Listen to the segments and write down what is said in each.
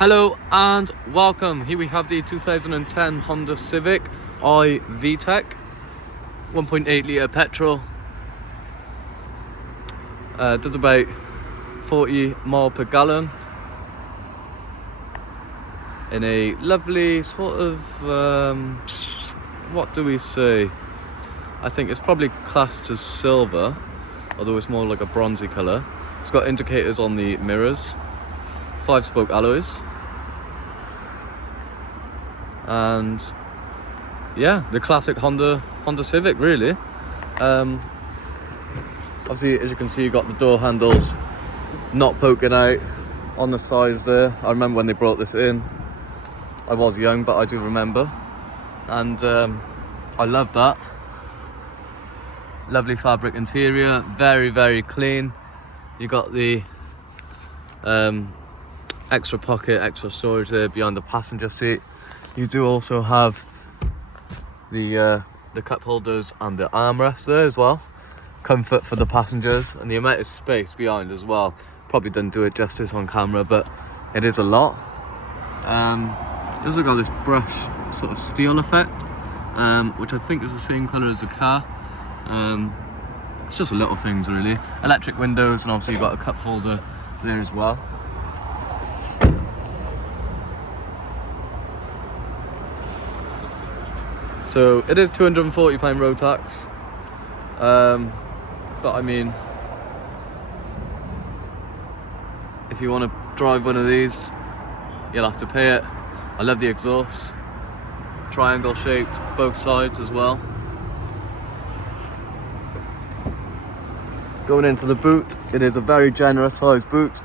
Hello and welcome. Here we have the 2010 Honda Civic I-VTEC, 1.8 litre petrol. Does about 40 mile per gallon in a lovely sort of, what do we say? I think it's probably classed as silver, although it's more like a bronzy colour. It's got indicators on the mirrors, 5-spoke alloys. And yeah, the classic Honda Civic really. Obviously, as you can see, you've got the door handles not poking out on the sides there. I remember when they brought this in. I was young, but I do remember, and I love that. Lovely fabric interior, very clean. You got the extra pocket, extra storage there behind the passenger seat. You do also have the cup holders and the armrest there as well. Comfort for the passengers, and the amount of space behind as well. Probably didn't do it justice on camera, but it is a lot. It's also got this brush sort of steel effect, which I think is the same colour as the car. It's just little things really. Electric windows, and obviously you've got a cup holder there as well. So it is £240 road tax, but I mean, if you want to drive one of these, you'll have to pay it. I love the exhaust, triangle shaped both sides as well. Going into the boot, it is a very generous sized boot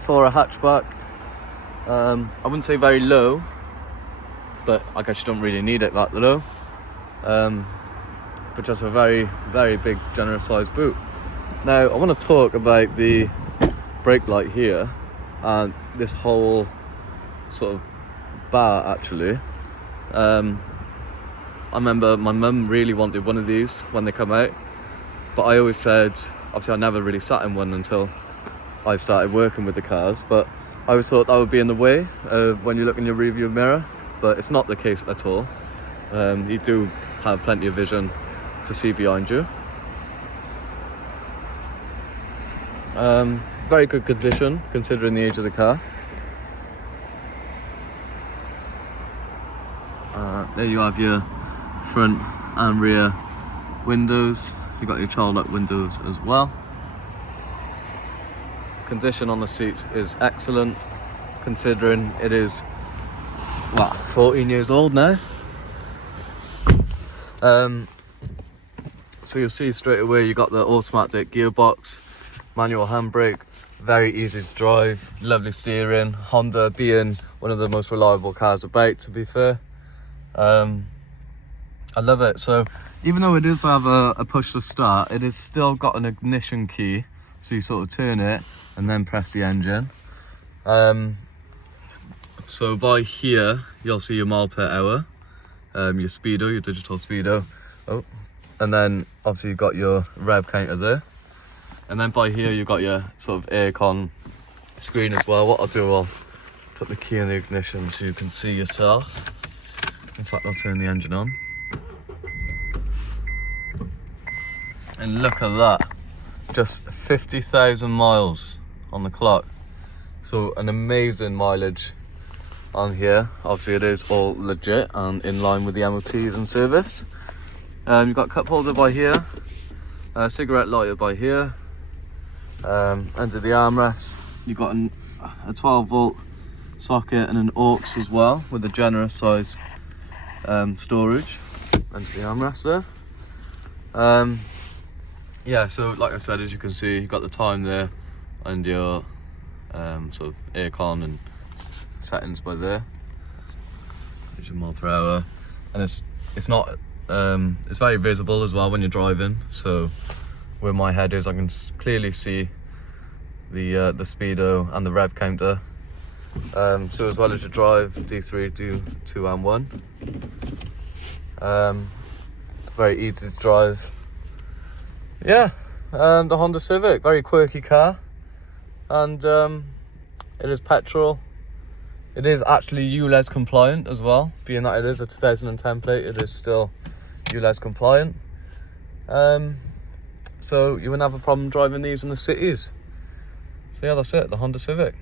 for a hatchback. I wouldn't say very low, but I guess you don't really need it that low. But just a very big generous sized boot. Now I want to talk about the brake light here and this whole sort of bar actually. I remember my mum really wanted one of these when they come out, but I always said, obviously I never really sat in one until I started working with the cars, but I always thought that would be in the way of when you look in your rearview mirror, but it's not the case at all. You do have plenty of vision to see behind you. Very good condition considering the age of the car. There you have your front and rear windows. You've got your child lock windows as well. Condition on the seats is excellent considering it is 14 years old now. So you'll see straight away you got the automatic gearbox, manual handbrake, very easy to drive, lovely steering. Honda being one of the most reliable cars about, to be fair. I love it. So even though it does have a push to start, it has still got an ignition key, so you sort of turn it and then press the engine. So by here you'll see your mile per hour, your speedo, your digital speedo, and then obviously you've got your rev counter there, and then by here you've got your sort of aircon screen as well. What I'll do, I'll put the key in the ignition so you can see yourself. In fact, I'll turn the engine on, and look at that, just 50,000 miles on the clock. So an amazing mileage on here. Obviously it is all legit and in line with the MOTs and service. You've got a cup holder by here, a cigarette lighter by here, under the armrest you've got a 12 volt socket and an aux as well, with a generous size storage under the armrest there. Yeah, so like I said, as you can see, you've got the time there and your sort of aircon and settings by there. There's your mile per hour, and it's not it's very visible as well when you're driving. So where my head is, I can clearly see the speedo and the rev counter. So as well as your drive, D3, D2 and 1. Very easy to drive. Yeah, and the Honda Civic, very quirky car, and it is petrol. It is actually ULEZ compliant as well, being that it is a 2010 plate, it is still ULEZ compliant. So you wouldn't have a problem driving these in the cities. So yeah, that's it, the Honda Civic.